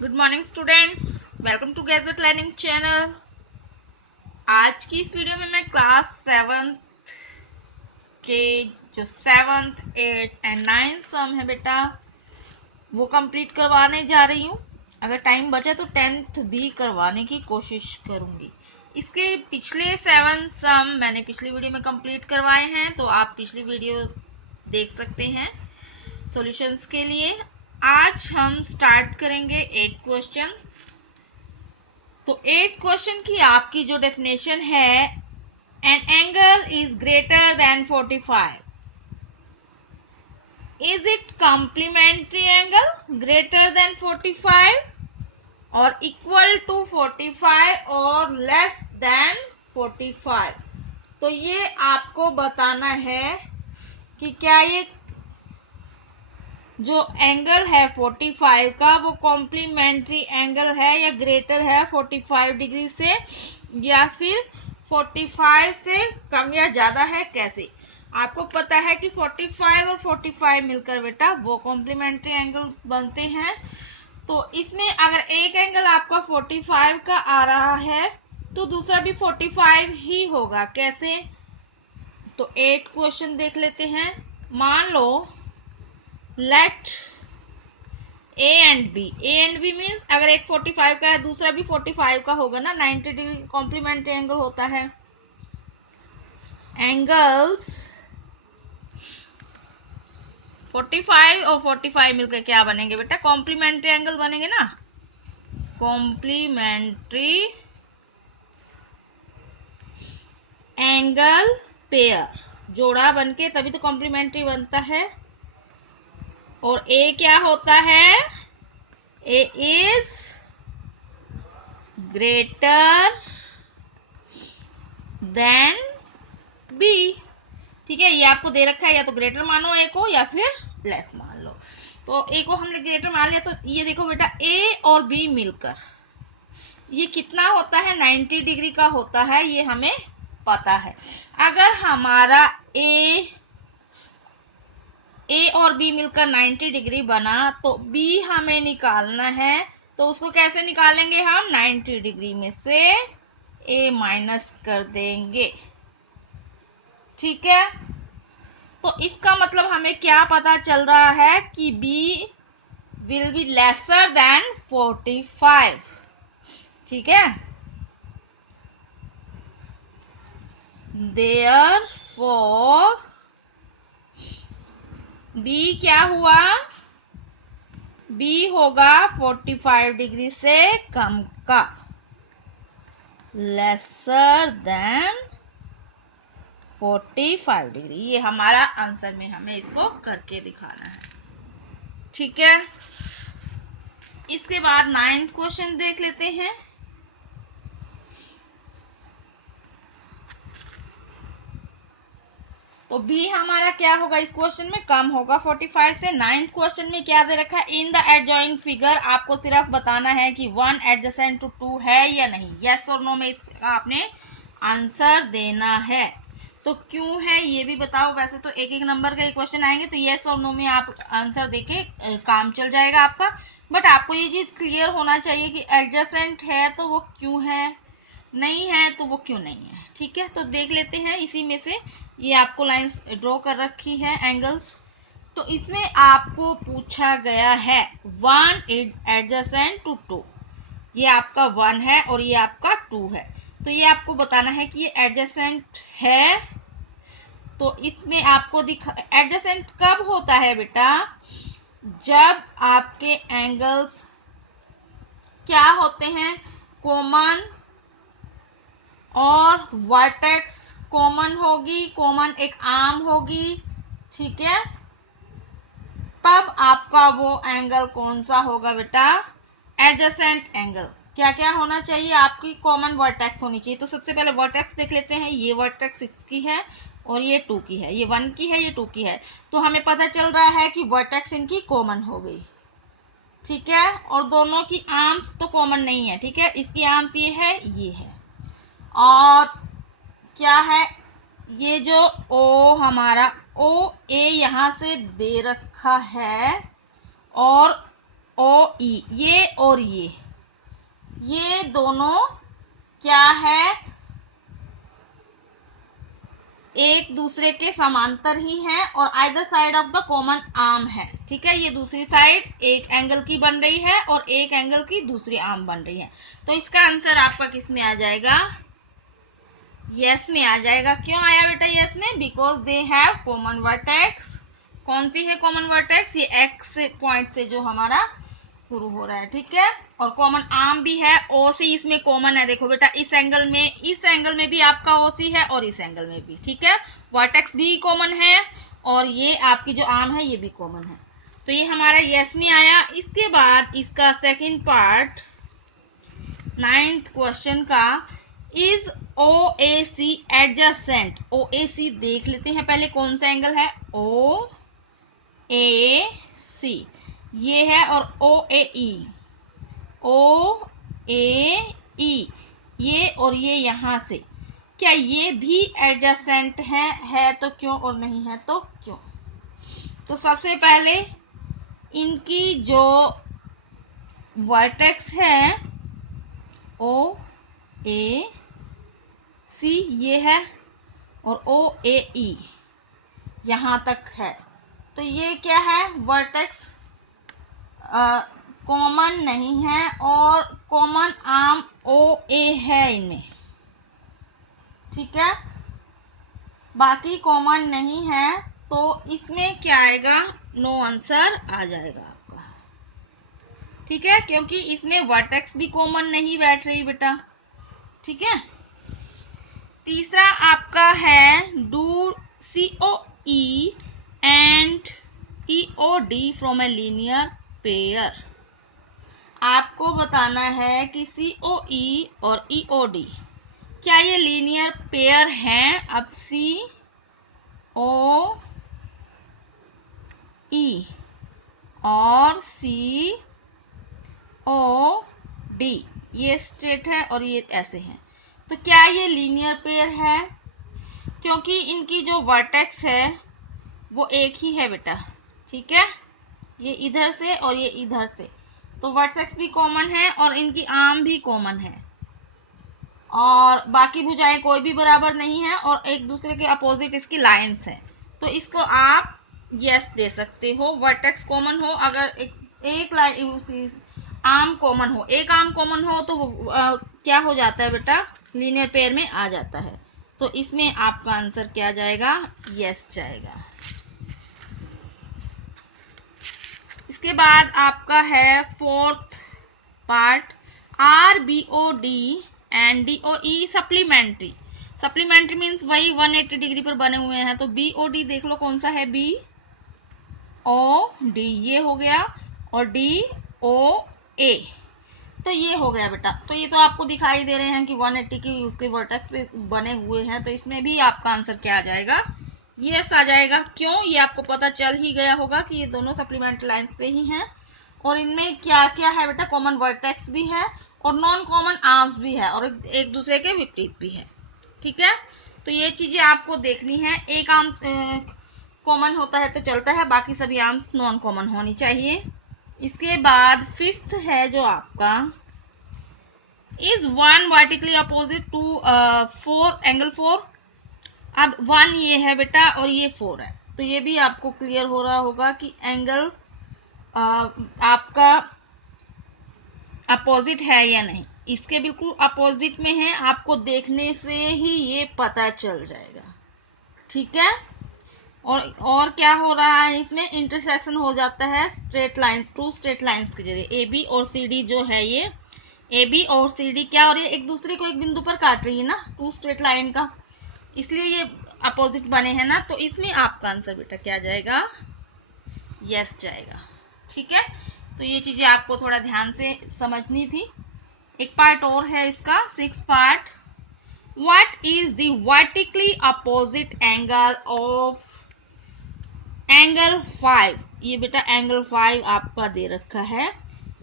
Good morning students, welcome to gadget learning channel. आज की इस वीडियो में मैं क्लास 7 के जो 7th, 8th एंड 9th सम है बेटा वो कंप्लीट करवाने जा रही हूँ। अगर टाइम बचे तो 10th भी करवाने की कोशिश करूंगी। इसके पिछले 7 सम मैंने पिछली वीडियो में कंप्लीट करवाए हैं, तो आप पिछली वीडियो देख सकते हैं सॉल्यूशंस के लिए। आज हम स्टार्ट करेंगे 8 क्वेश्चन। तो 8 क्वेश्चन की आपकी जो डेफिनेशन है, an angle is greater than 45, is it complementary angle greater than 45 और इक्वल टू 45 और लेस देन 45। तो ये आपको बताना है कि क्या ये जो एंगल है 45 का वो कॉम्प्लीमेंट्री एंगल है या ग्रेटर है 45 डिग्री से, या फिर 45 से कम या ज्यादा है। कैसे आपको पता है कि 45 और 45 मिलकर बेटा वो कॉम्प्लीमेंट्री एंगल बनते हैं। तो इसमें अगर एक एंगल आपका 45 का आ रहा है तो दूसरा भी 45 ही होगा। कैसे? तो 8 क्वेश्चन देख लेते हैं। मान लो let a and b, a and b means अगर एक 45 का है दूसरा भी 45 का होगा ना, 90 डिग्री कॉम्प्लीमेंट्री एंगल होता है। एंगल्स 45 और 45 मिलकर क्या बनेंगे बेटा? कॉम्प्लीमेंट्री एंगल बनेंगे ना। कॉम्प्लीमेंट्री एंगल पेयर, जोड़ा बनके तभी तो कॉम्प्लीमेंट्री बनता है। और ए क्या होता है? ए इज ग्रेटर देन बी। ठीक है, ये आपको दे रखा है, या तो ग्रेटर मानो ए को या फिर लेस मान लो। तो ए को हमने ग्रेटर मान लिया, तो ये देखो बेटा ए और बी मिलकर ये कितना होता है? 90 डिग्री का होता है, ये हमें पता है। अगर हमारा ए और बी मिलकर 90 डिग्री बना तो बी हमें निकालना है। तो उसको कैसे निकालेंगे हम? 90 डिग्री में से ए माइनस कर देंगे। ठीक है, तो इसका मतलब हमें क्या पता चल रहा है कि B will be lesser than 45। ठीक है, देयरफॉर B क्या हुआ? B होगा 45 डिग्री से कम का, लेसर देन 45 डिग्री। ये हमारा आंसर में हमें इसको करके दिखाना है। ठीक है, इसके बाद 9th क्वेश्चन देख लेते हैं। तो भी हमारा क्या होगा इस क्वेश्चन में? कम होगा 45 से। 9th क्वेश्चन में क्या दे रखा है? इन द एडजॉइंग फिगर आपको सिर्फ बताना है कि 1 एडजेसेंट टू 2 है या नहीं। यस और नो में इसका आपने आंसर देना है। तो क्यों है ये भी बताओ। वैसे तो एक एक नंबर का क्वेश्चन आएंगे, तो यस और नो में आप आंसर देके काम चल जाएगा आपका। बट आपको ये चीज क्लियर होना चाहिए कि एडजेसेंट है तो वो क्यों है, नहीं है तो वो क्यों नहीं है। ठीक है, तो देख लेते हैं। इसी में से ये आपको लाइंस ड्रॉ कर रखी है, एंगल्स। तो इसमें आपको पूछा गया है 1 इज एडजेसेंट टू 2। ये आपका 1 है और ये आपका 2 है। तो ये आपको बताना है कि ये एडजेसेंट है। तो इसमें आपको एडजेसेंट कब होता है बेटा? जब आपके एंगल्स क्या होते हैं? कॉमन और वर्टेक्स कॉमन होगी, कॉमन एक आर्म होगी। ठीक है, तब आपका वो एंगल कौन सा होगा बेटा? Adjacent angle. क्या क्या होना चाहिए? आपकी कॉमन वर्टेक्स होनी चाहिए। तो सबसे पहले वर्टेक्स देख लेते हैं। ये वर्टेक्स 6 की है और ये 2 की है, ये 1 की है, ये 2 की है। तो हमें पता चल रहा है कि वर्टेक्स इनकी कॉमन हो गई। ठीक है, और दोनों की आर्म्स तो कॉमन नहीं है। ठीक है, इसकी आर्म्स ये है, ये है। और क्या है? ये जो ओ हमारा ओ ए यहां से दे रखा है और ओ ई, ये और ये दोनों क्या है, एक दूसरे के समांतर ही है और either side of the common arm है। ठीक है, ये दूसरी साइड एक एंगल की बन रही है और एक एंगल की दूसरी आर्म बन रही है। तो इसका आंसर आपका किस में आ जाएगा, यस में आ जाएगा। क्यों आया बेटा यस में, because they have common vertex. कौन सी है कॉमन वर्टेक्स, ये एक्स पॉइंट से जो हमारा शुरू हो रहा है। ठीक है, और कॉमन आर्म भी है, ओ सी इसमें कॉमन है। देखो बेटा इस एंगल में भी आपका ओ सी है और इस एंगल में भी। ठीक है, वर्टेक्स भी कॉमन है और ये आपकी जो आर्म है ये भी कॉमन है। तो ये हमारा यस में आया। इसके बाद इसका सेकंड पार्ट 9th क्वेश्चन का, is O A C adjacent. O A C देख लेते हैं पहले कौन सा एंगल है, ओ ए सी ये है, और ओ ए ई, ओ ए ई ये और ये यहां से, क्या ये भी एडजेसेंट है तो क्यों और नहीं है तो क्यों। तो सबसे पहले इनकी जो वर्टेक्स है ओ ए सी ये है और ओ ए ई यहां तक है, तो ये क्या है, वर्टेक्स कॉमन नहीं है और कॉमन आर्म ओ ए है इनमें। ठीक है, बाकी कॉमन नहीं है, तो इसमें क्या आएगा, नो आंसर आ जाएगा आपका। ठीक है, क्योंकि इसमें वर्टेक्स भी कॉमन नहीं बैठ रही बेटा। ठीक है, तीसरा आपका है, do C O E and E O D from a linear pair. आपको बताना है कि सी ओ ई और ई ओ डी क्या ये लीनियर पेयर हैं। अब सी ओ ई और सी ओ डी ये स्ट्रेट है और ये ऐसे हैं, तो क्या ये लीनियर पेयर है, क्योंकि इनकी जो वर्टेक्स है वो एक ही है बेटा। ठीक है, ये इधर से और ये इधर से, तो वर्टेक्स भी कॉमन है और इनकी आर्म भी कॉमन है और बाकी भुजाएं कोई भी बराबर नहीं है और एक दूसरे के अपोजिट इसकी लाइंस है। तो इसको आप यस दे सकते हो, वर्टेक्स कॉमन हो, अगर एक लाइन आर्म कॉमन हो, एक आर्म कॉमन हो तो क्या हो जाता है बेटा, लीनियर पेयर में आ जाता है। तो इसमें आपका आंसर क्या जाएगा, यस जाएगा। इसके बाद आपका है fourth part, R B O D and D O E supplementary. Supplementary means वही 180 डिग्री पर बने हुए हैं। तो बी ओ डी देख लो कौन सा है, बी ओ डी ये हो गया और डी ओ ए तो ये हो गया बेटा। तो ये तो आपको दिखाई दे रहे हैं कि 180 की उसके वर्टेक्स पे बने हुए हैं, तो इसमें भी आपका आंसर क्या आ जाएगा, यस आ जाएगा। क्यों, ये आपको पता चल ही गया होगा कि ये दोनों सप्लीमेंट्री लाइंस पे ही हैं और इनमें क्या क्या है बेटा, कॉमन वर्टेक्स भी है और नॉन कॉमन आर्म्स भी है और एक दूसरे के विपरीत भी है। ठीक है, तो ये चीजें आपको देखनी है। एक आर्म कॉमन होता है तो चलता है, बाकी सभी आर्म्स नॉन कॉमन होनी चाहिए। इसके बाद फिफ्थ है जो आपका, is one vertically opposite to 4 angle 4। अब 1 ये है बेटा और ये 4 है, तो ये भी आपको क्लियर हो रहा होगा कि एंगल आपका अपोजिट है या नहीं। इसके बिल्कुल अपोजिट में है, आपको देखने से ही ये पता चल जाएगा। ठीक है, और क्या हो रहा है, इसमें इंटरसेक्शन हो जाता है straight lines, two straight lines के जरिए। ए बी और सी डी जो है, ये ए बी और सी डी क्या हो रही है, एक दूसरे को एक बिंदु पर काट रही है ना, टू स्ट्रेट लाइन का, इसलिए ये अपोजिट बने हैं ना। तो इसमें आपका आंसर बेटा क्या जाएगा, यस जाएगा। ठीक है, तो ये चीजें आपको थोड़ा ध्यान से समझनी थी। एक पार्ट और है इसका, 6th part, what is the vertically opposite angle of angle 5। ये बेटा एंगल 5 आपका दे रखा है,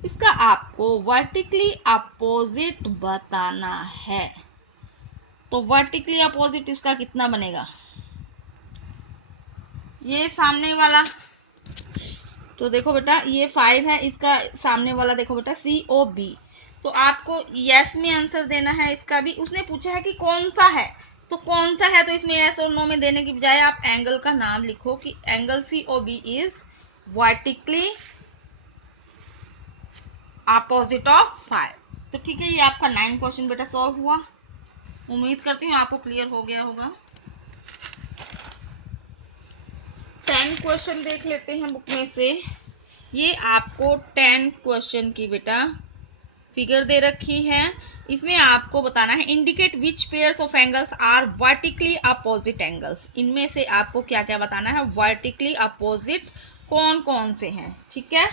इसका आपको वर्टिकली अपोजिट बताना है। तो वर्टिकली अपोजिट इसका कितना बनेगा, ये सामने वाला, तो देखो बेटा ये 5 है, इसका सामने वाला देखो बेटा COB। तो आपको यस में आंसर देना है इसका भी। उसने पूछा है कि कौन सा है, तो कौन सा है, तो इसमें यस और नो में देने की बजाय आप एंगल का नाम लिखो कि angle COB is vertically opposite of 5। तो ठीक है, ये आपका 9 क्वेश्चन बेटा सॉल्व हुआ। उम्मीद करती हूँ आपको क्लियर हो गया होगा। 10 क्वेश्चन देख लेते हैं बुक में से। ये आपको 10 क्वेश्चन की बेटा फिगर दे रखी है। इसमें आपको बताना है indicate which pairs of angles are vertically opposite angles. इनमें से आपको क्या क्या बताना है, वर्टिकली अपोजिट कौन कौन से हैं, ठीक है,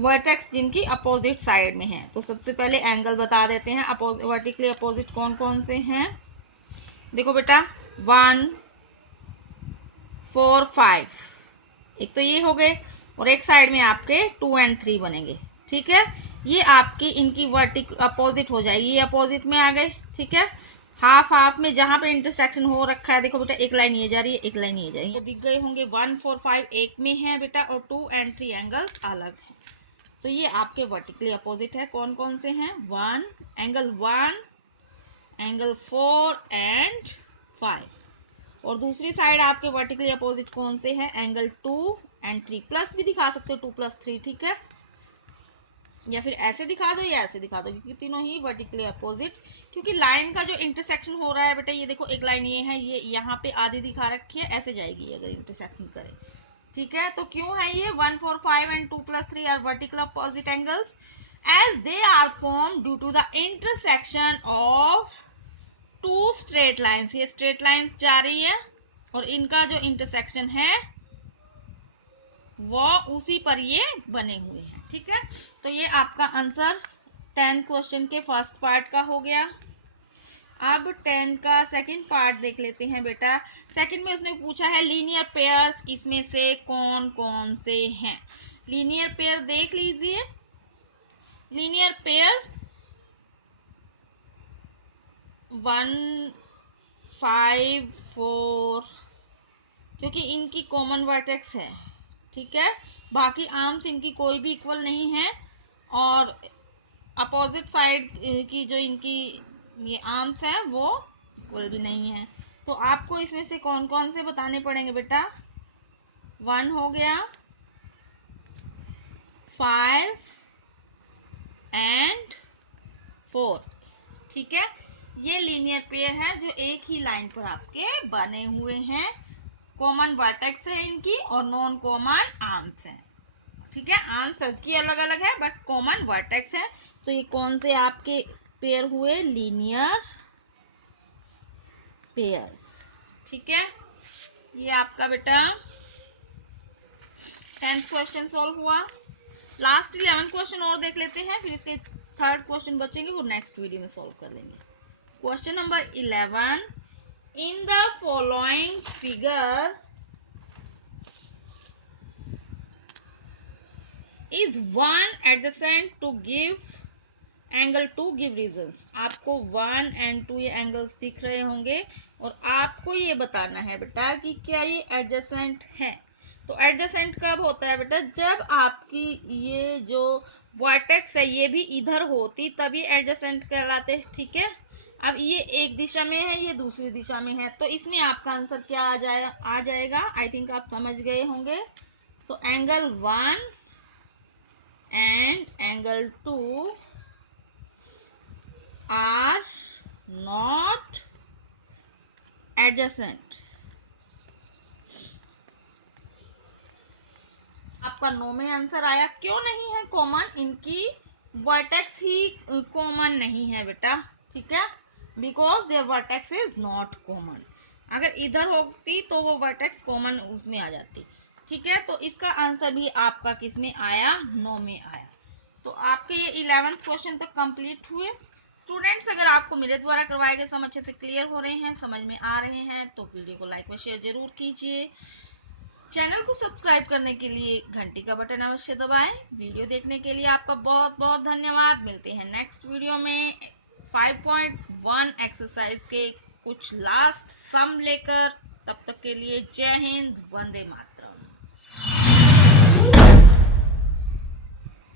वर्टेक्स जिनकी अपोजिट साइड में है। तो सबसे पहले एंगल बता देते हैं वर्टिकली अपोजिट कौन कौन से हैं। देखो बेटा 1 4 5, एक तो ये हो गए, और एक साइड में आपके 2 और 3 बनेंगे, ठीक है। ये आपकी इनकी वर्टिकल अपोजिट हो जाएगी, ये अपोजिट में आ गए, ठीक है। हाफ हाफ में जहां पर इंटरसेक्शन हो रखा है, देखो बेटा एक लाइन ये जा रही है, एक लाइन ये जा रही है, तो दिख गए होंगे 1 4 5 एक में है बेटा, और 2 और 3 एंगल्स अलग हैं। तो ये आपके वर्टिकली अपोजिट है। कौन कौन से हैं, 1 एंगल 4 एंड 5। और दूसरी साइड आपके वर्टिकली अपोजिट कौन से हैं, एंगल 2 और 3। प्लस भी दिखा सकते हो 2 + 3, ठीक है, या फिर ऐसे दिखा दो या ऐसे दिखा दो, क्योंकि तीनों ही वर्टिकली अपोजिट। क्योंकि लाइन का जो इंटरसेक्शन हो रहा है बेटा, ये देखो एक लाइन ये है, ये यहाँ पे आधी दिखा रखी है, ऐसे जाएगी अगर इंटरसेक्शन करे, ठीक है। तो क्यों है ये 1 4 5 and 2 + 3 are vertical opposite angles, as they are form due to the intersection of 2 straight lines. ये स्ट्रेट लाइंस जा रही है और इनका जो इंटरसेक्शन है वो उसी पर ये बने हुए हैं, ठीक है। तो ये आपका आंसर 10 क्वेश्चन के फर्स्ट पार्ट का हो गया। अब 10 का सेकंड पार्ट देख लेते हैं बेटा। सेकंड में उसने पूछा है लीनियर पेयर्स, इसमें से कौन कौन से हैं। लीनियर पेयर देख लीजिए। लीनियर पेयर 1 5 4, क्योंकि इनकी कॉमन वर्टेक्स है, ठीक है। बाकी आर्म्स इनकी कोई भी इक्वल नहीं है, और अपोजिट साइड की जो इनकी ये आर्म्स हैं वो इक्वल भी नहीं है। तो आपको इसमें से कौन कौन से बताने पड़ेंगे बेटा। 1 हो गया, 5 एंड 4, ठीक है। ये लीनियर पेयर है जो एक ही लाइन पर आपके बने हुए हैं। कॉमन वर्टेक्स है इनकी और नॉन कॉमन आर्म्स है, ठीक है। आर्म्स सबकी अलग अलग है, बस कॉमन वर्टेक्स है। तो ये कौन से आपके पेयर हुए, लीनियर पेयर्स, ठीक है। ये आपका बेटा 10th क्वेश्चन सॉल्व हुआ। लास्ट 11 क्वेश्चन और देख लेते हैं, फिर इसके 3rd क्वेश्चन बचेंगे, वो नेक्स्ट वीडियो में सॉल्व कर लेंगे। Question number 11, in the following figure is one adjacent to give angle to give reasons। आपको 1 और 2 ये एंगल्स दिख रहे होंगे, और आपको ये बताना है बेटा कि क्या ये एडजेसेंट है। तो एडजेसेंट कब होता है बेटा, जब आपकी ये जो वर्टेक्स है ये भी इधर होती तब ये एडजेसेंट कहलाते हैं, ठीक है। अब ये एक दिशा में है, ये दूसरी दिशा में है, तो इसमें आपका आंसर क्या आ जाएगा। आई थिंक आप समझ गए होंगे। तो angle 1 and angle 2 are not adjacent। आपका 9 में आंसर आया। क्यों नहीं है कॉमन, इनकी वर्टेक्स ही कॉमन नहीं है बेटा, ठीक है, because their vertex is not common. अगर इधर होती तो वो वर्टेक्स कॉमन उसमें आ जाती, ठीक है। तो इसका आंसर भी आपका किस में आया, 9 में आया। तो आपके ये 11th क्वेश्चन तक कंप्लीट हुए। स्टूडेंट्स, अगर आपको मेरे द्वारा करवाए गए सम अच्छे से क्लियर हो रहे हैं, समझ में आ रहे हैं, तो वीडियो को लाइक व शेयर जरूर कीजिए। चैनल को सब्सक्राइब करने के लिए घंटी का बटन अवश्य दबाएं। वीडियो देखने के लिए आपका बहुत बहुत धन्यवाद। मिलते हैं नेक्स्ट वीडियो में 5.1 एक्सरसाइज के कुछ लास्ट सम लेकर। तब तक के लिए जय हिंद, वंदे मातरम।